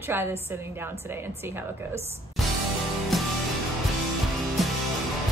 gonna try this sitting down today and see how it goes.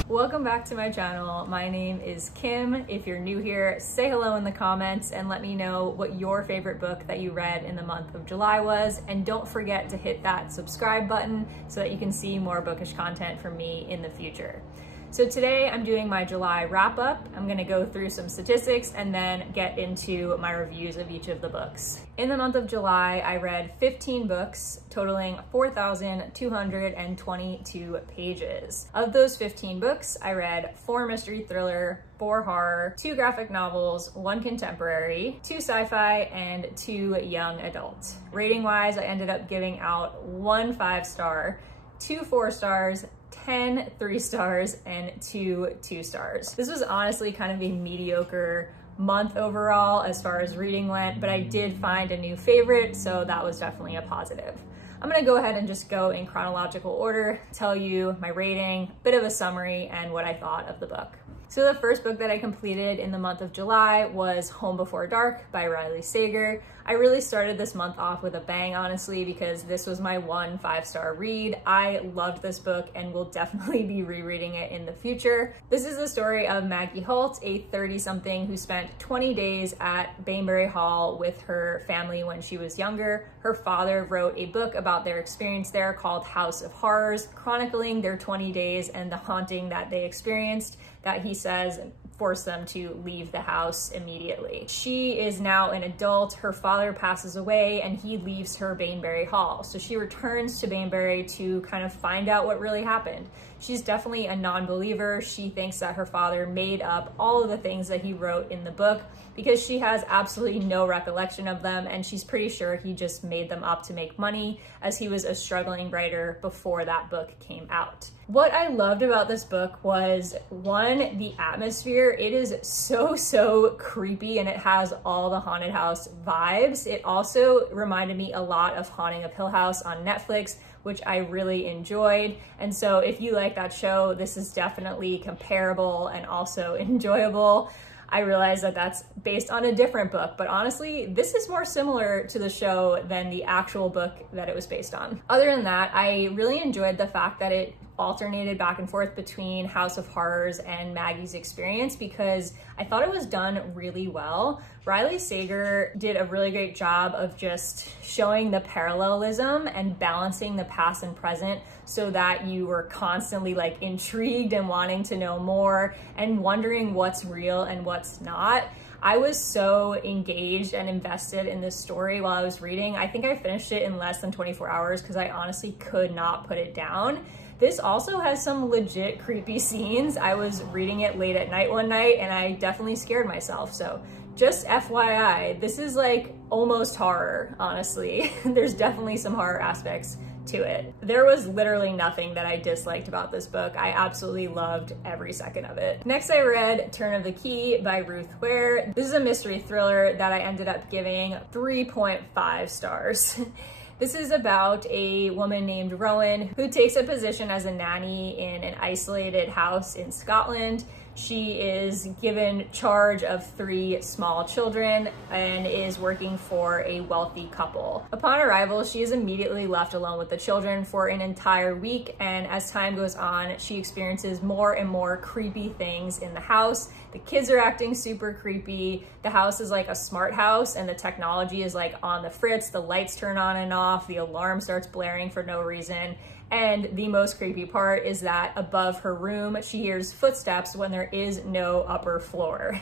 Welcome back to my channel. My name is Kim. If you're new here, say hello in the comments and let me know what your favorite book that you read in the month of July was. And don't forget to hit that subscribe button so that you can see more bookish content from me in the future. So today I'm doing my July wrap up. I'm gonna go through some statistics and then get into my reviews of each of the books. In the month of July, I read 15 books totaling 4,222 pages. Of those 15 books, I read 4 mystery thriller, 4 horror, 2 graphic novels, 1 contemporary, 2 sci-fi, and 2 young adult. Rating wise, I ended up giving out 1 5-star, 2 4-stars, 10 3-stars, and 2 2-stars. This was honestly kind of a mediocre month overall as far as reading went, but I did find a new favorite, so that was definitely a positive. I'm gonna go ahead and just go in chronological order, tell you my rating, bit of a summary, and what I thought of the book. So the first book that I completed in the month of July was Home Before Dark by Riley Sager. I really started this month off with a bang, honestly, because this was my 1 5-star read. I loved this book and will definitely be rereading it in the future. This is the story of Maggie Holt, a 30-something who spent 20 days at Banbury Hall with her family when she was younger. Her father wrote a book about their experience there called House of Horrors, chronicling their 20 days and the haunting that they experienced, that he says forced them to leave the house immediately. She is now an adult. Her father passes away and he leaves her Banbury Hall. So she returns to Banbury to kind of find out what really happened. She's definitely a non-believer. She thinks that her father made up all of the things that he wrote in the book because she has absolutely no recollection of them, and she's pretty sure he just made them up to make money, as he was a struggling writer before that book came out. What I loved about this book was, 1, the atmosphere. It is so creepy and it has all the haunted house vibes. It also reminded me a lot of Haunting of Hill House on Netflix, which I really enjoyed. And so if you like that show, this is definitely comparable and also enjoyable. I realize that that's based on a different book, but honestly, this is more similar to the show than the actual book that it was based on. Other than that, I really enjoyed the fact that it alternated back and forth between House of Horrors and Maggie's experience because I thought it was done really well. Riley Sager did a really great job of just showing the parallelism and balancing the past and present so that you were constantly like intrigued and wanting to know more and wondering what's real and what's not. I was so engaged and invested in this story while I was reading. I think I finished it in less than 24 hours because I honestly could not put it down. This also has some legit creepy scenes. I was reading it late at night one night and I definitely scared myself. So just FYI, this is like almost horror, honestly. There's definitely some horror aspects to it. There was literally nothing that I disliked about this book. I absolutely loved every second of it. Next, I read Turn of the Key by Ruth Ware. This is a mystery thriller that I ended up giving 3.5 stars. This is about a woman named Rowan who takes a position as a nanny in an isolated house in Scotland. She is given charge of 3 small children and is working for a wealthy couple. Upon arrival, she is immediately left alone with the children for an entire week, and as time goes on, she experiences more and more creepy things in the house. The kids are acting super creepy. The house is like a smart house and the technology is like on the fritz. The lights turn on and off. The alarm starts blaring for no reason. And the most creepy part is that above her room, she hears footsteps when there is no upper floor.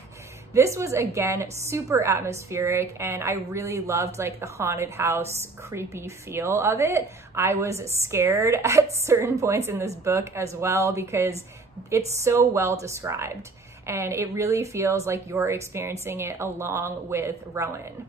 This was, again, super atmospheric, and I really loved like the haunted house creepy feel of it. I was scared at certain points in this book as well because it's so well described, and it really feels like you're experiencing it along with Rowan.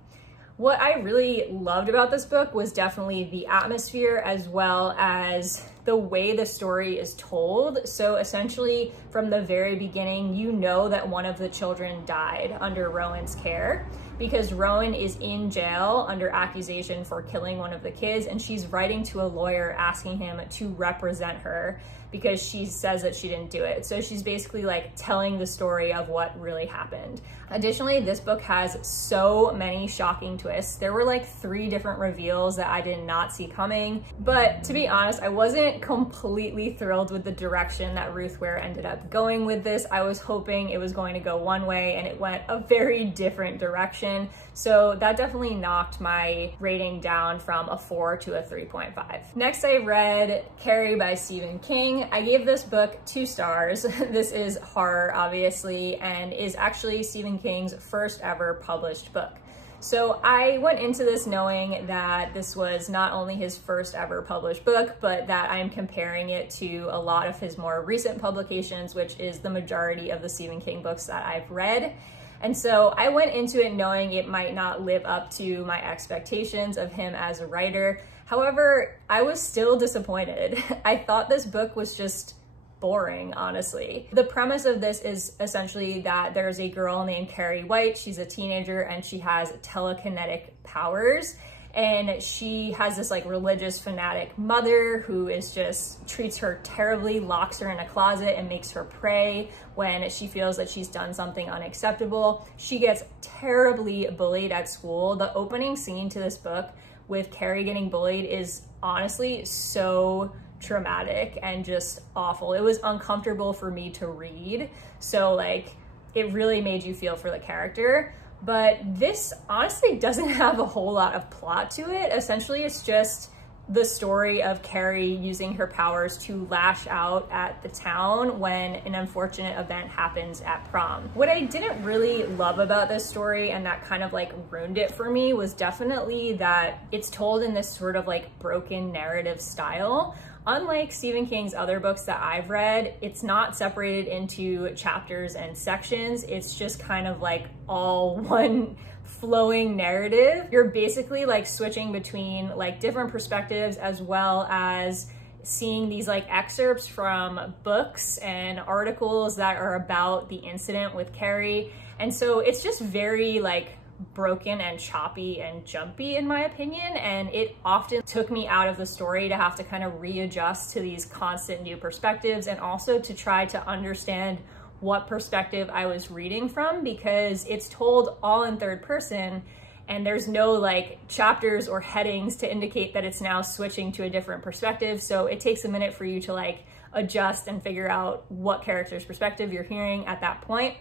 What I really loved about this book was definitely the atmosphere as well as the way the story is told. So essentially from the very beginning, you know that one of the children died under Rowan's care because Rowan is in jail under accusation for killing one of the kids, and she's writing to a lawyer asking him to represent her. because she says that she didn't do it. So she's basically like telling the story of what really happened. Additionally, this book has so many shocking twists. There were like 3 different reveals that I did not see coming. But to be honest, I wasn't completely thrilled with the direction that Ruth Ware ended up going with this. I was hoping it was going to go one way and it went a very different direction. So that definitely knocked my rating down from a 4 to a 3.5. Next, I read Carrie by Stephen King. I gave this book 2 stars. This is horror, obviously, and is actually Stephen King's first ever published book. So I went into this knowing that this was not only his first ever published book, but that I'm comparing it to a lot of his more recent publications, which is the majority of the Stephen King books that I've read. And so I went into it knowing it might not live up to my expectations of him as a writer. However, I was still disappointed. I thought this book was just boring, honestly. The premise of this is essentially that there's a girl named Carrie White. She's a teenager and she has telekinetic powers. And she has this like religious fanatic mother who is just treats her terribly, locks her in a closet and makes her pray when she feels that she's done something unacceptable. She gets terribly bullied at school. The opening scene to this book with Carrie getting bullied is honestly so traumatic and just awful. It was uncomfortable for me to read. So like it really made you feel for the character. But this honestly doesn't have a whole lot of plot to it. Essentially, it's just the story of Carrie using her powers to lash out at the town when an unfortunate event happens at prom. What I didn't really love about this story, and that kind of like ruined it for me, was definitely that it's told in this sort of like broken narrative style. Unlike Stephen King's other books that I've read, it's not separated into chapters and sections. It's just kind of like all one flowing narrative. You're basically like switching between like different perspectives, as well as seeing these like excerpts from books and articles that are about the incident with Carrie. And so it's just very like broken and choppy and jumpy in my opinion, and it often took me out of the story to have to kind of readjust to these constant new perspectives, and also to try to understand what perspective I was reading from, because it's told all in third person and there's no like chapters or headings to indicate that it's now switching to a different perspective. So it takes a minute for you to like adjust and figure out what character's perspective you're hearing at that point.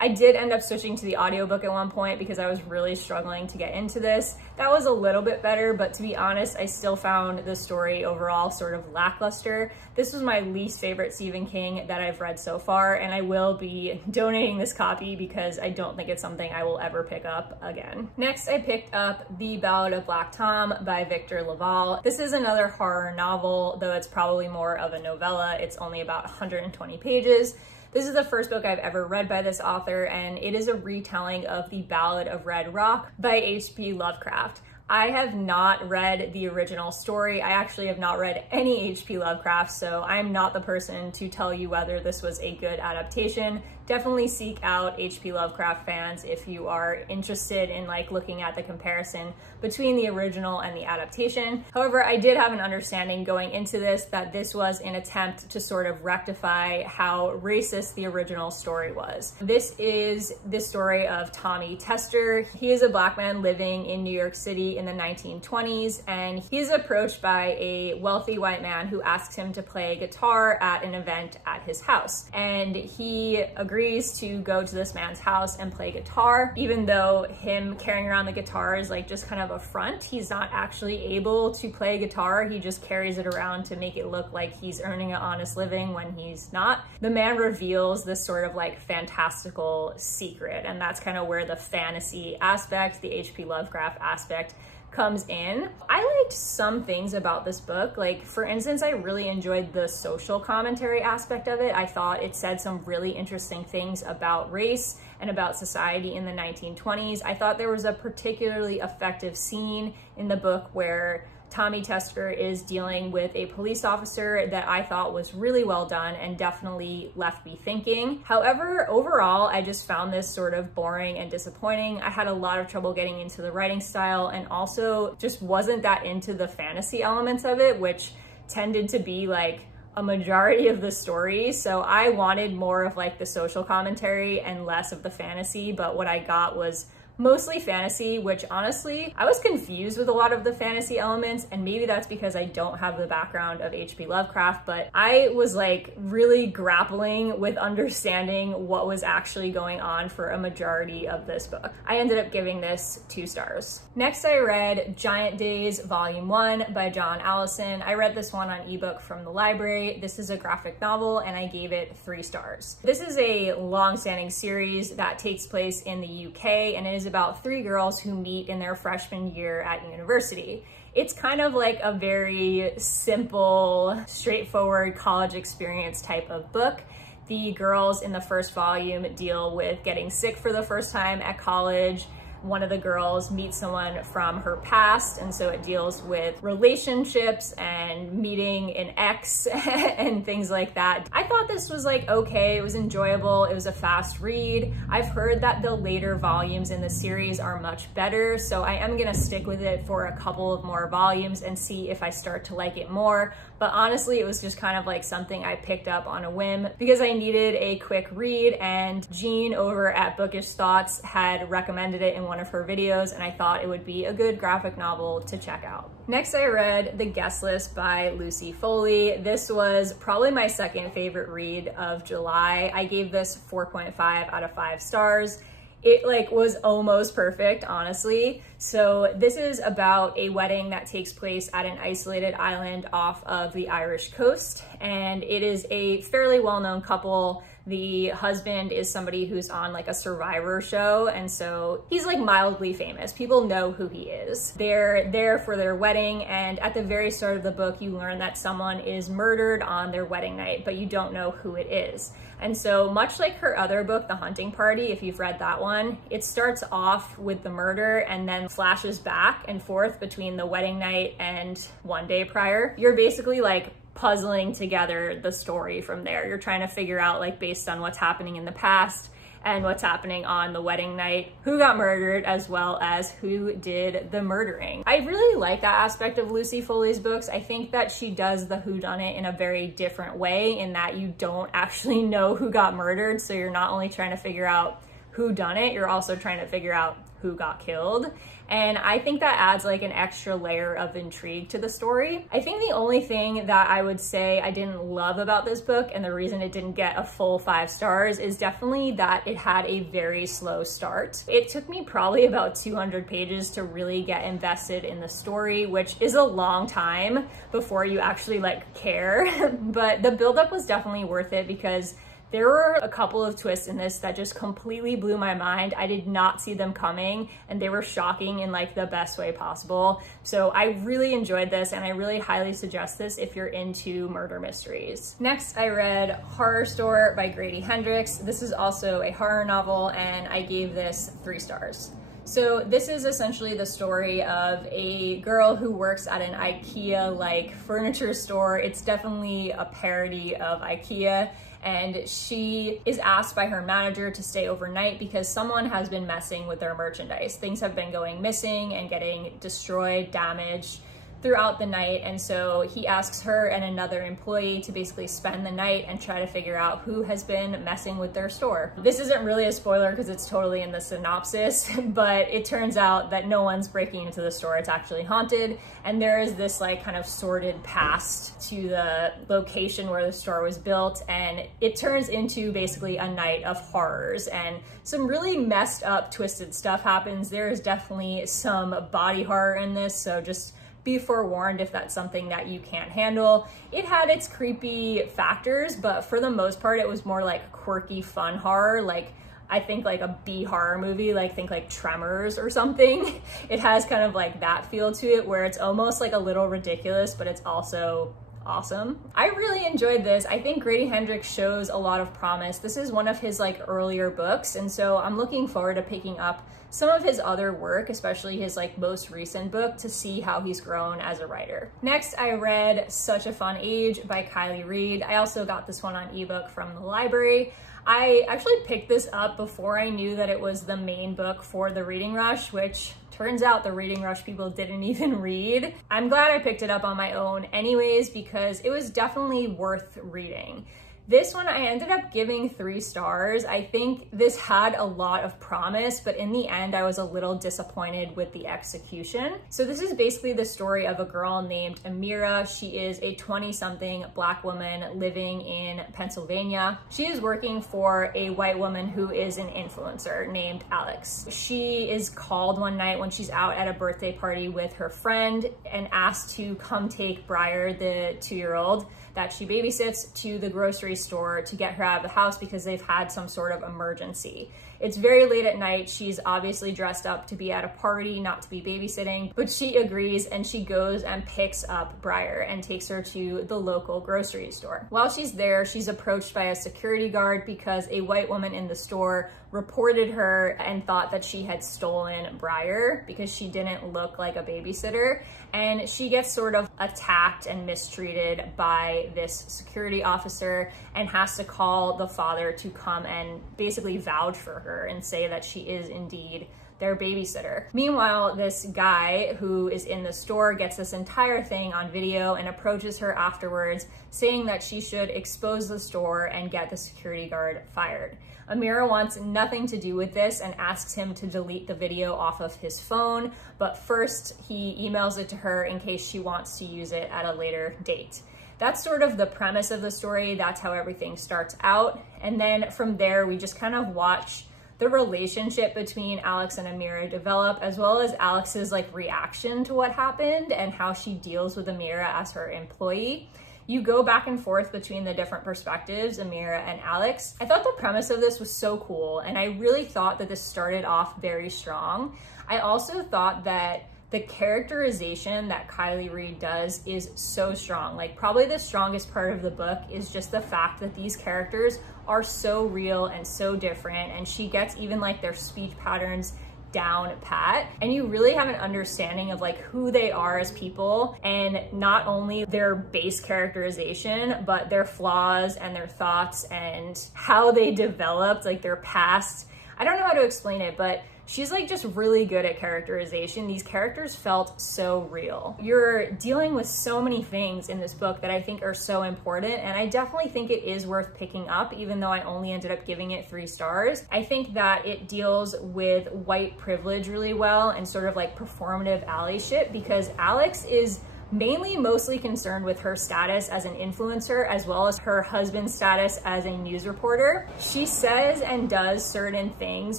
I did end up switching to the audiobook at one point because I was really struggling to get into this. That was a little bit better, but to be honest, I still found the story overall sort of lackluster. This was my least favorite Stephen King that I've read so far, and I will be donating this copy because I don't think it's something I will ever pick up again. Next, I picked up The Ballad of Black Tom by Victor LaValle. This is another horror novel, though it's probably more of a novella. It's only about 120 pages. This is the first book I've ever read by this author, and it is a retelling of The Ballad of Red Rock by H.P. Lovecraft. I have not read the original story. I actually have not read any H.P. Lovecraft, so I'm not the person to tell you whether this was a good adaptation. Definitely seek out H.P. Lovecraft fans if you are interested in like looking at the comparison between the original and the adaptation. However, I did have an understanding going into this that this was an attempt to sort of rectify how racist the original story was. This is the story of Tommy Tester. He is a black man living in New York City in the 1920s, and he's approached by a wealthy white man who asks him to play guitar at an event at his house. And he agrees to go to this man's house and play guitar, even though him carrying around the guitar is like just kind of a front. He's not actually able to play guitar. He just carries it around to make it look like he's earning an honest living when he's not. The man reveals this sort of like fantastical secret, and that's kind of where the fantasy aspect, the H.P. Lovecraft aspect, comes in. I liked some things about this book. Like, for instance, I really enjoyed the social commentary aspect of it. I thought it said some really interesting things about race and about society in the 1920s. I thought there was a particularly effective scene in the book where Tommy Tester is dealing with a police officer that I thought was really well done and definitely left me thinking. However, overall, I just found this sort of boring and disappointing. I had a lot of trouble getting into the writing style, and also just wasn't that into the fantasy elements of it, which tended to be like a majority of the story. So I wanted more of like the social commentary and less of the fantasy, but what I got was mostly fantasy, which honestly, I was confused with a lot of the fantasy elements, and maybe that's because I don't have the background of H.P. Lovecraft, but I was like really grappling with understanding what was actually going on for a majority of this book. I ended up giving this 2 stars. Next, I read Giant Days Volume 1 by John Allison. I read this one on ebook from the library. This is a graphic novel, and I gave it 3 stars. This is a long-standing series that takes place in the UK, and it is about 3 girls who meet in their freshman year at university. It's kind of like a very simple, straightforward college experience type of book. The girls in the first volume deal with getting sick for the first time at college. One of the girls meets someone from her past, and so it deals with relationships and meeting an ex and things like that. I thought this was like okay, it was enjoyable, it was a fast read. I've heard that the later volumes in the series are much better, so I am gonna stick with it for a couple of more volumes and see if I start to like it more. But honestly, it was just kind of like something I picked up on a whim because I needed a quick read, and Jean over at Bookish Thoughts had recommended it in one of her videos, and I thought it would be a good graphic novel to check out. Next, I read The Guest List by Lucy Foley. This was probably my second favorite read of July. I gave this 4.5 out of 5 stars. It like was almost perfect, honestly. So this is about a wedding that takes place at an isolated island off of the Irish coast, and it is a fairly well-known couple. The husband is somebody who's on like a Survivor show, and so he's like mildly famous. People know who he is. They're there for their wedding, and at the very start of the book, you learn that someone is murdered on their wedding night, but you don't know who it is. And so much like her other book, The Hunting Party, if you've read that one, it starts off with the murder and then flashes back and forth between the wedding night and one day prior. You're basically like puzzling together the story from there. You're trying to figure out, like, based on what's happening in the past and what's happening on the wedding night, who got murdered as well as who did the murdering. I really like that aspect of Lucy Foley's books. I think that she does the whodunit in a very different way, in that you don't actually know who got murdered, so you're not only trying to figure out who done it, you're also trying to figure out who got killed. And I think that adds like an extra layer of intrigue to the story. I think the only thing that I would say I didn't love about this book, and the reason it didn't get a full 5 stars, is definitely that it had a very slow start. It took me probably about 200 pages to really get invested in the story, which is a long time before you actually like care. But the buildup was definitely worth it, because there were a couple of twists in this that just completely blew my mind. I did not see them coming, and they were shocking in like the best way possible. So I really enjoyed this, and I really highly suggest this if you're into murder mysteries. Next, I read Horrorstor by Grady Hendrix. This is also a horror novel, and I gave this 3 stars. So this is essentially the story of a girl who works at an IKEA-like furniture store. It's definitely a parody of IKEA, and she is asked by her manager to stay overnight because someone has been messing with their merchandise. Things have been going missing and getting destroyed, damaged throughout the night, and so he asks her and another employee to basically spend the night and try to figure out who has been messing with their store. This isn't really a spoiler because it's totally in the synopsis, but it turns out that no one's breaking into the store. It's actually haunted, and there is this like kind of sordid past to the location where the store was built, and it turns into basically a night of horrors, and some really messed up, twisted stuff happens. There is definitely some body horror in this, so just be forewarned if that's something that you can't handle. It had its creepy factors, but for the most part, it was more like quirky, fun horror. Like, I think like a B horror movie, like think like Tremors or something. It has kind of like that feel to it, where it's almost like a little ridiculous, but it's also awesome. I really enjoyed this. I think Grady Hendrix shows a lot of promise. This is one of his like earlier books, and so I'm looking forward to picking up some of his other work, especially his like most recent book, to see how he's grown as a writer. Next, I read Such a Fun Age by Kiley Reid. I also got this one on ebook from the library. I actually picked this up before I knew that it was the main book for the reading rush, which Turns out the Reading Rush people didn't even read. I'm glad I picked it up on my own anyways, because it was definitely worth reading. This one I ended up giving 3 stars. I think this had a lot of promise, but in the end I was a little disappointed with the execution. So this is basically the story of a girl named Amira. She is a 20-something Black woman living in Pennsylvania. She is working for a white woman who is an influencer named Alex. She is called one night when she's out at a birthday party with her friend and asked to come take Briar, the 2-year-old, that she babysits, to the grocery store to get her out of the house because they've had some sort of emergency. It's very late at night. She's obviously dressed up to be at a party, not to be babysitting, but she agrees and she goes and picks up Briar and takes her to the local grocery store. While she's there, she's approached by a security guard because a white woman in the store reported her and thought that she had stolen Briar because she didn't look like a babysitter. And she gets sort of attacked and mistreated by this security officer and has to call the father to come and basically vouch for her and say that she is indeed their babysitter. Meanwhile, this guy who is in the store gets this entire thing on video and approaches her afterwards, saying that she should expose the store and get the security guard fired. Amira wants nothing to do with this and asks him to delete the video off of his phone, but first he emails it to her in case she wants to use it at a later date. That's sort of the premise of the story. That's how everything starts out. And then from there, we just kind of watch the relationship between Alex and Amira develop, as well as Alex's reaction to what happened and how she deals with Amira as her employee. You go back and forth between the different perspectives, Amira and Alex. I thought the premise of this was so cool, and I really thought that this started off very strong. I also thought that the characterization that Kiley Reid does is so strong. Probably the strongest part of the book is just the fact that these characters are so real and so different, and she gets even their speech patterns down pat, and you really have an understanding of who they are as people, and not only their base characterization, but their flaws and their thoughts and how they developed, their past. I don't know how to explain it, but she's just really good at characterization. These characters felt so real. You're dealing with so many things in this book that I think are so important, and I definitely think it is worth picking up, even though I only ended up giving it 3 stars. I think that it deals with white privilege really well and sort of performative allyship, because Alex is mostly concerned with her status as an influencer, as well as her husband's status as a news reporter. She says and does certain things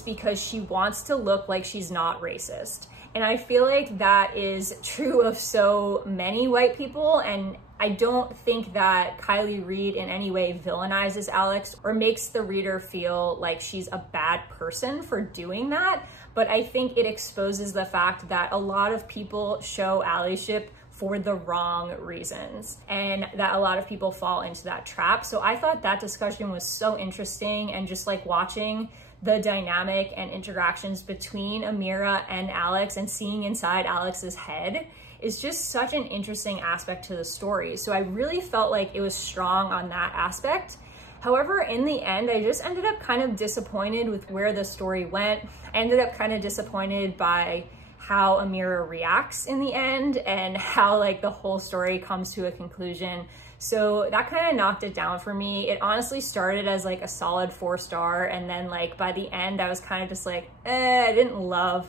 because she wants to look like she's not racist. And I feel like that is true of so many white people, and I don't think that Kiley Reid in any way villainizes Alex or makes the reader feel like she's a bad person for doing that, but I think it exposes the fact that a lot of people show allyship for the wrong reasons, and that a lot of people fall into that trap. So I thought that discussion was so interesting, and just watching the dynamic and interactions between Amira and Alex and seeing inside Alex's head is just such an interesting aspect to the story. So I really felt like it was strong on that aspect. However, in the end, I just ended up kind of disappointed with where the story went. I ended up kind of disappointed by how Amira reacts in the end and how the whole story comes to a conclusion. So that kind of knocked it down for me. It honestly started as a solid 4-star, and then by the end I was kind of just I didn't love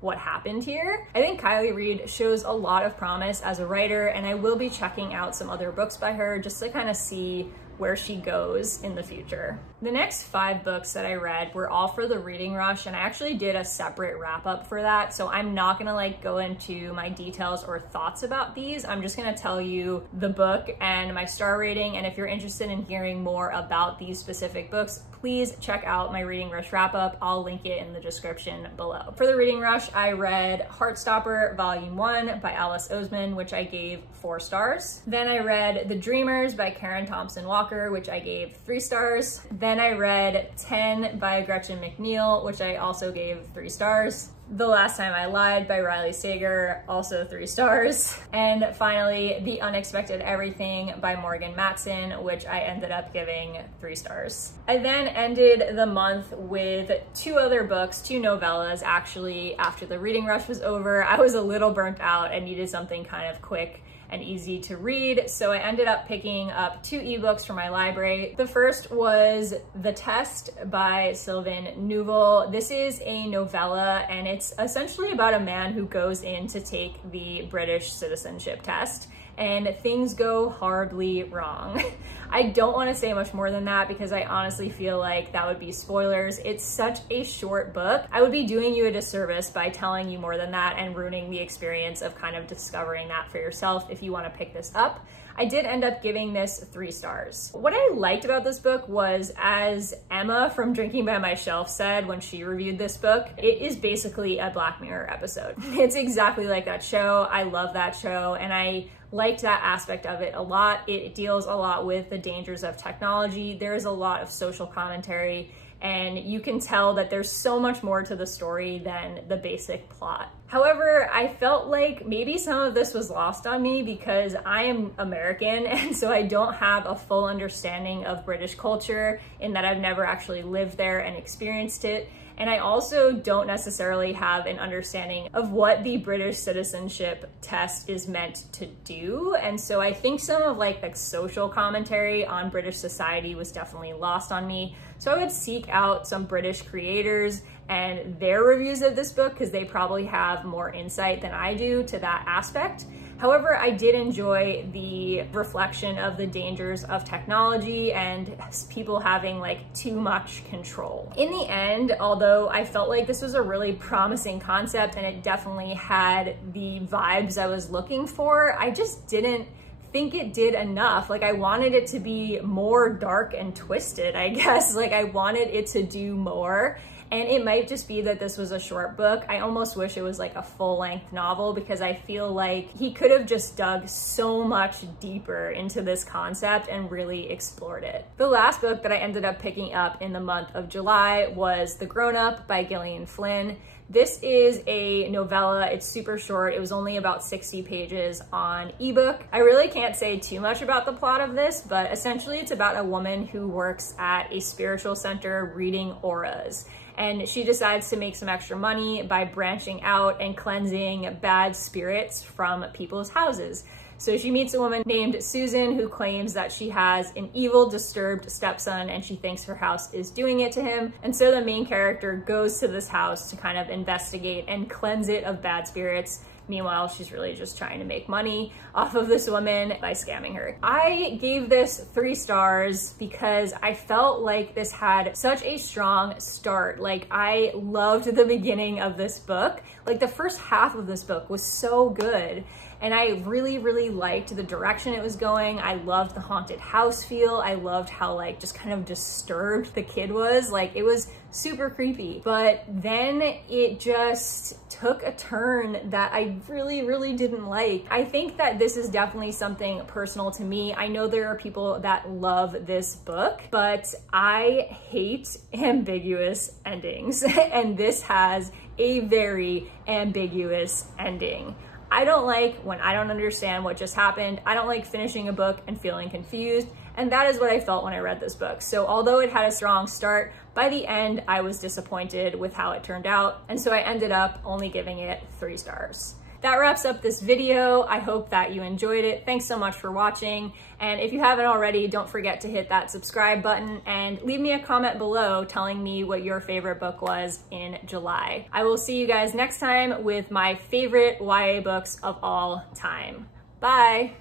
what happened here. I think Kiley Reid shows a lot of promise as a writer, and I will be checking out some other books by her just to kind of see where she goes in the future. The next 5 books that I read were all for the Reading Rush, and I actually did a separate wrap up for that, so I'm not gonna go into my details or thoughts about these. I'm just gonna tell you the book and my star rating, and if you're interested in hearing more about these specific books, please check out my Reading Rush wrap up. I'll link it in the description below. For the Reading Rush, I read Heartstopper Volume 1 by Oseman, which I gave 4 stars. Then I read The Dreamers by Karen Thompson Walker, which I gave 3 stars. Then I read 10 by Gretchen McNeil, which I also gave 3 stars. The Last Time I Lied by Riley Sager, also 3 stars. And finally, The Unexpected Everything by Morgan Matson, which I ended up giving 3 stars. I then ended the month with 2 other books, 2 novellas actually. After the reading rush was over, I was a little burnt out and needed something kind of quick and easy to read, so I ended up picking up 2 ebooks from my library. The first was The Test by Sylvain Neuvel. This is a novella, and it's essentially about a man who goes in to take the British citizenship test, and things go horribly wrong. I don't want to say much more than that because I honestly feel like that would be spoilers. It's such a short book. I would be doing you a disservice by telling you more than that and ruining the experience of kind of discovering that for yourself if you want to pick this up. I did end up giving this 3 stars. What I liked about this book was, as Emma from Drinking by My Shelf said when she reviewed this book, it is basically a Black Mirror episode. It's exactly like that show. I love that show, and I liked that aspect of it a lot. It deals a lot with the dangers of technology. There is a lot of social commentary, and you can tell that there's so much more to the story than the basic plot. However, I felt like maybe some of this was lost on me because I am American, and so I don't have a full understanding of British culture in that I've never actually lived there and experienced it. And I also don't necessarily have an understanding of what the British citizenship test is meant to do. And so I think some of like the social commentary on British society was definitely lost on me. So I would seek out some British creators and their reviews of this book because they probably have more insight than I do to that aspect. However, I did enjoy the reflection of the dangers of technology and people having like too much control. In the end, although I felt like this was a really promising concept and it definitely had the vibes I was looking for, I just didn't think it did enough. Like, I wanted it to be more dark and twisted, I guess. Like, I wanted it to do more. And it might just be that this was a short book. I almost wish it was like a full-length novel because I feel like he could have just dug so much deeper into this concept and really explored it. The last book that I ended up picking up in the month of July was The Grownup by Gillian Flynn. This is a novella. It's super short. It was only about 60 pages on ebook. I really can't say too much about the plot of this, but essentially it's about a woman who works at a spiritual center reading auras. And she decides to make some extra money by branching out and cleansing bad spirits from people's houses. So she meets a woman named Susan who claims that she has an evil, disturbed stepson and she thinks her house is doing it to him. And so the main character goes to this house to kind of investigate and cleanse it of bad spirits. Meanwhile, she's really just trying to make money off of this woman by scamming her. I gave this 3 stars because I felt like this had such a strong start. Like, I loved the beginning of this book. Like, the first half of this book was so good. And I really, really liked the direction it was going. I loved the haunted house feel. I loved how like just kind of disturbed the kid was. Like, it was super creepy. But then it just took a turn that I really, really didn't like. I think that this is definitely something personal to me. I know there are people that love this book, but I hate ambiguous endings. And this has a very ambiguous ending. I don't like when I don't understand what just happened. I don't like finishing a book and feeling confused. And that is what I felt when I read this book. So although it had a strong start, by the end, I was disappointed with how it turned out. And so I ended up only giving it 3 stars. That wraps up this video. I hope that you enjoyed it. Thanks so much for watching. And if you haven't already, don't forget to hit that subscribe button and leave me a comment below telling me what your favorite book was in July. I will see you guys next time with my favorite YA books of all time. Bye.